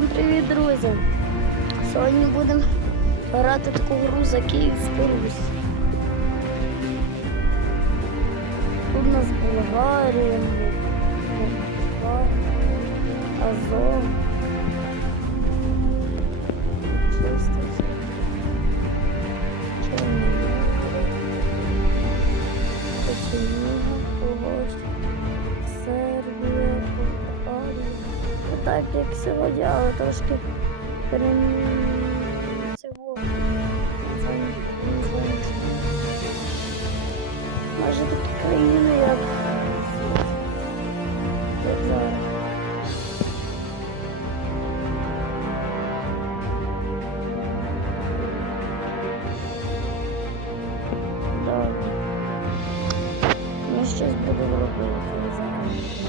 Всім привіт, друзі! Сьогодні будемо грати таку гру за Київську Русь. Тут у нас Болгарія, Азов. Як сьогодні, але трошки цього. Майже такі країни, як, зараз. Щось будемо робити.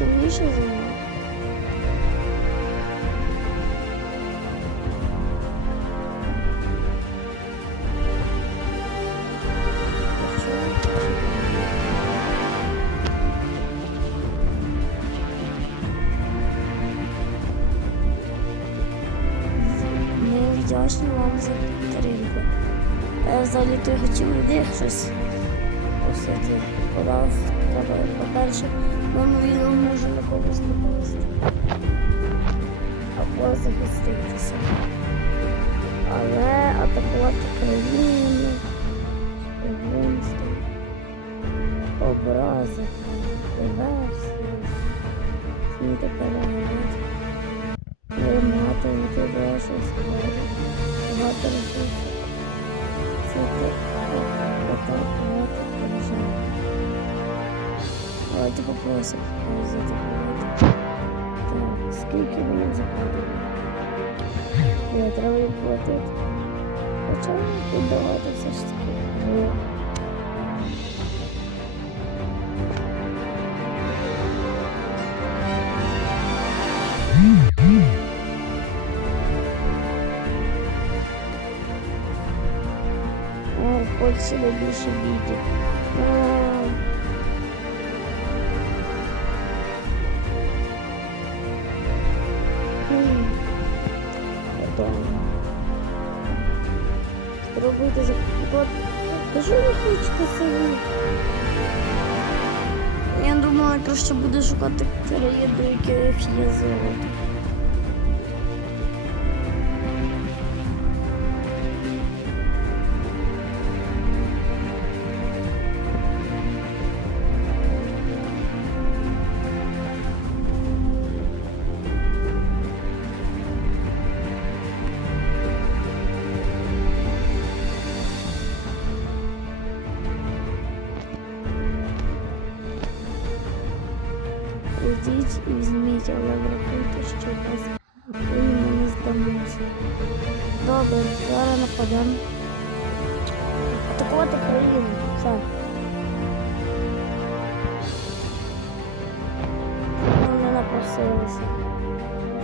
Вони сильніші за мене. Ми вдячні вам за підтримку. Я взагалі то хотів людей щось просити. Подав, треба, по-перше, моєму відео може на когось доповісти. Або захиститися. Але атакувати країну, шпигунство, образи, диверсії, сміти перегляд, вимагати від вашого складу, багато ресурсів. Це атакувати державу. Давайте попросимо затакувати. Так, скільки мені заплатили? Ні, треба їм платити. Хоча ну, давайте все ж таки. Ні. О, в Спробуйте закупити. Та що ви хочете самі. Я думала, краще буде шукати країни, до яких є золото. Ідіть і візьміть, але врахуйте, що без ви не здамося. Добре, зараз нападемо. Атакувати країну. Все. Вони напросилися.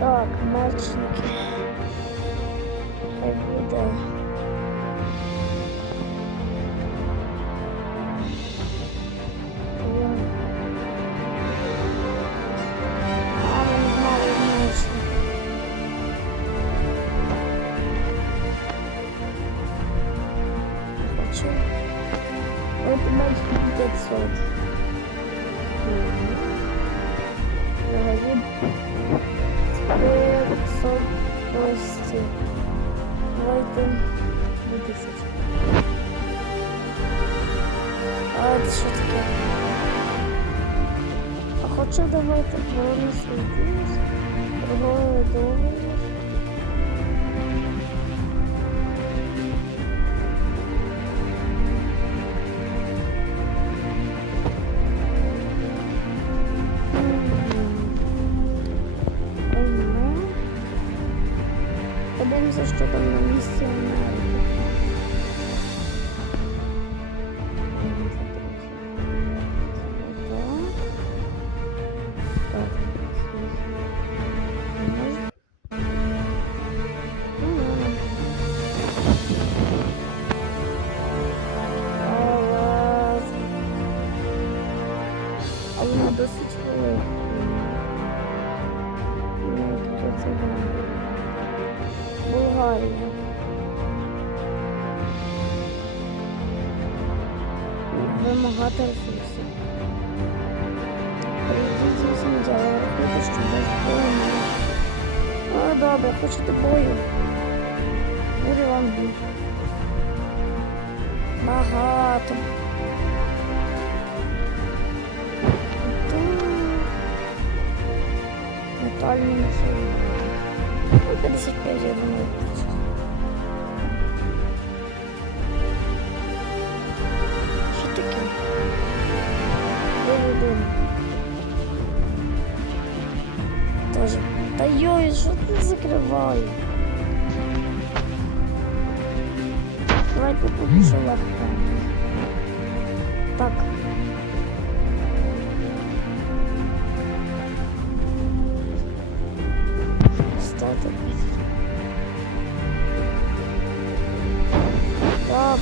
Так, мечники. Хай буде. Кості. Давайте 2000. А це що таке? А хочу давайте якийсь. Торговий договір. Вона досить велика. Ну, хто? Болгарія. Вимагати ресурсів. Прийдіть але рахуйте, що без бою. Ну, добре, хочете бою. Буде вам бій. Багато. Метальні машини. Ну, 55, я думаю, вистачить. Що таке? Де людина? Тоже. Та йой, що ти закриваю? Давайте поки що легко. Так.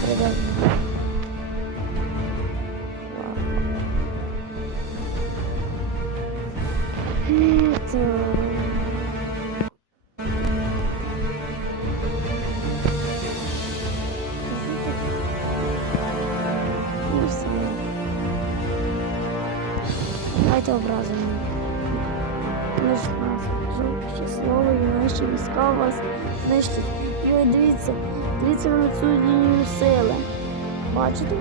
Ладно. Так. Ну, все. Давайте образимо. І наші війська вас знищать. Йой, дивіться, дивіться на цю лінію сили. Бачите?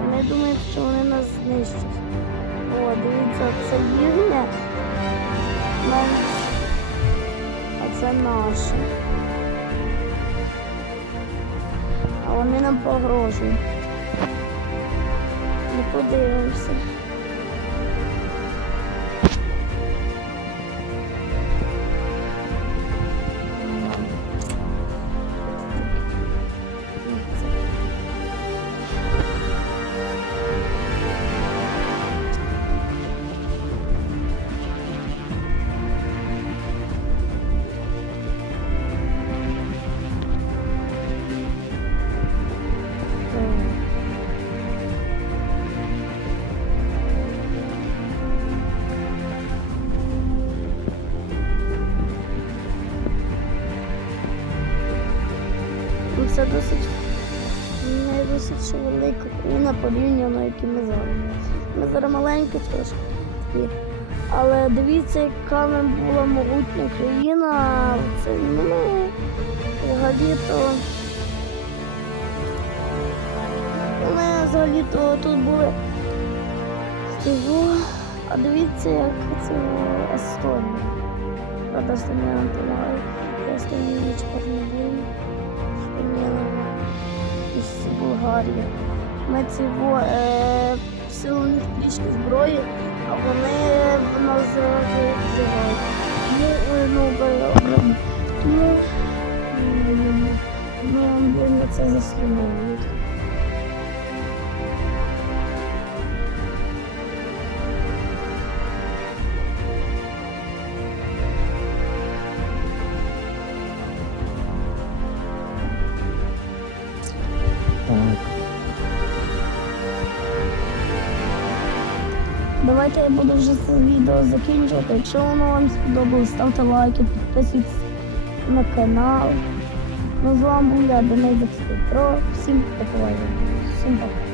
Вони думають, що вони нас знищать. О, дивіться, це їхнє. А це наше. А вони нам погрожують. Ми подивимося. Це досить не досить велика країна порівняно, які ми зараз. Ми зараз маленькі трошки. такі. Але дивіться, яка ми була могутня країна. Це ну, взагалі-то. Ми взагалі-то тут були. Цього. А дивіться, як це Естонія. Правда, Естонія нам допомагає. Я Естонію нічого не буду. Болгарія. Ми цього е, сили у трішки зброї, а вони в нас зразу. Тому, е, ну, бе- тому м, ну, на це заслуговують. Давайте я буду вже це відео закінчувати. Якщо воно вам сподобалось, ставте лайки, підписуйтесь на канал. Ну, з вами був я, Денис Про. Всім пока. Всім пока.